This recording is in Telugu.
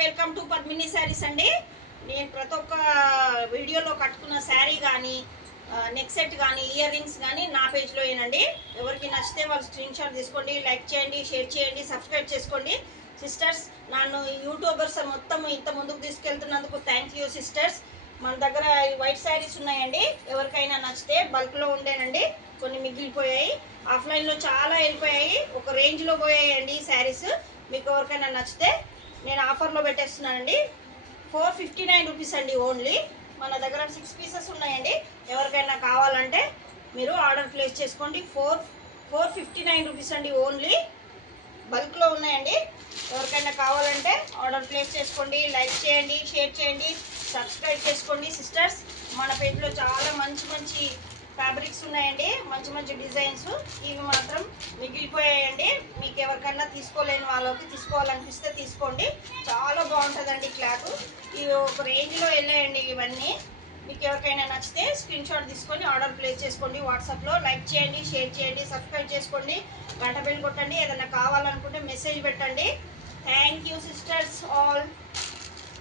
వెల్కమ్ టు పద్మిని శారీస్ అండి. నేను ప్రతి ఒక్క వీడియోలో కట్టుకున్న శారీ కానీ నెక్ సెట్ కానీ ఇయర్ రింగ్స్ కానీ నా పేజ్లో ఏనండి. ఎవరికి నచ్చితే వాళ్ళు స్క్రీన్ షాట్ తీసుకోండి, లైక్ చేయండి, షేర్ చేయండి, సబ్స్క్రైబ్ చేసుకోండి. సిస్టర్స్, నన్ను యూట్యూబర్స్ మొత్తం ఇంత ముందుకు తీసుకెళ్తున్నందుకు థ్యాంక్ యూ సిస్టర్స్. మన దగ్గర వైట్ శారీస్ ఉన్నాయండి. ఎవరికైనా నచ్చితే బల్క్లో ఉండేనండి, కొన్ని మిగిలిపోయాయి. ఆఫ్లైన్లో చాలా వెళ్ళిపోయాయి, ఒక రేంజ్లో పోయాయండి ఈ శారీస్. మీకు ఎవరికైనా నచ్చితే నేను ఆఫర్లో పెట్టేస్తున్నానండి. 459 రూపీస్ అండి ఓన్లీ. మన దగ్గర 6 పీసెస్ ఉన్నాయండి. ఎవరికైనా కావాలంటే మీరు ఆర్డర్ ప్లేస్ చేసుకోండి. 459 రూపీస్ అండి ఓన్లీ. బల్క్లో ఉన్నాయండి. ఎవరికైనా కావాలంటే ఆర్డర్ ప్లేస్ చేసుకోండి. లైక్ చేయండి, షేర్ చేయండి, సబ్స్క్రైబ్ చేసుకోండి సిస్టర్స్. మన పేజ్లో చాలా మంచి మంచి ఫ్యాబ్రిక్స్ ఉన్నాయండి, మంచి మంచి డిజైన్స్. ఇవి మాత్రం మిగిలిపోయాయండి. మీకు ఎవరికైనా తీసుకోలేని వాళ్ళకి తీసుకోవాలనిపిస్తే తీసుకోండి. చాలా బాగుంటుందండి క్లాత్. ఇవి ఒక రేంజ్లో వెళ్ళాయండి ఇవన్నీ. మీకు ఎవరికైనా నచ్చితే స్క్రీన్ షాట్ తీసుకొని ఆర్డర్ ప్లేస్ చేసుకోండి. వాట్సాప్లో లైక్ చేయండి, షేర్ చేయండి, సబ్స్క్రైబ్ చేసుకోండి, గంట బెల్ కొట్టండి. ఏదైనా కావాలనుకుంటే మెసేజ్ పెట్టండి. Thank you sisters all.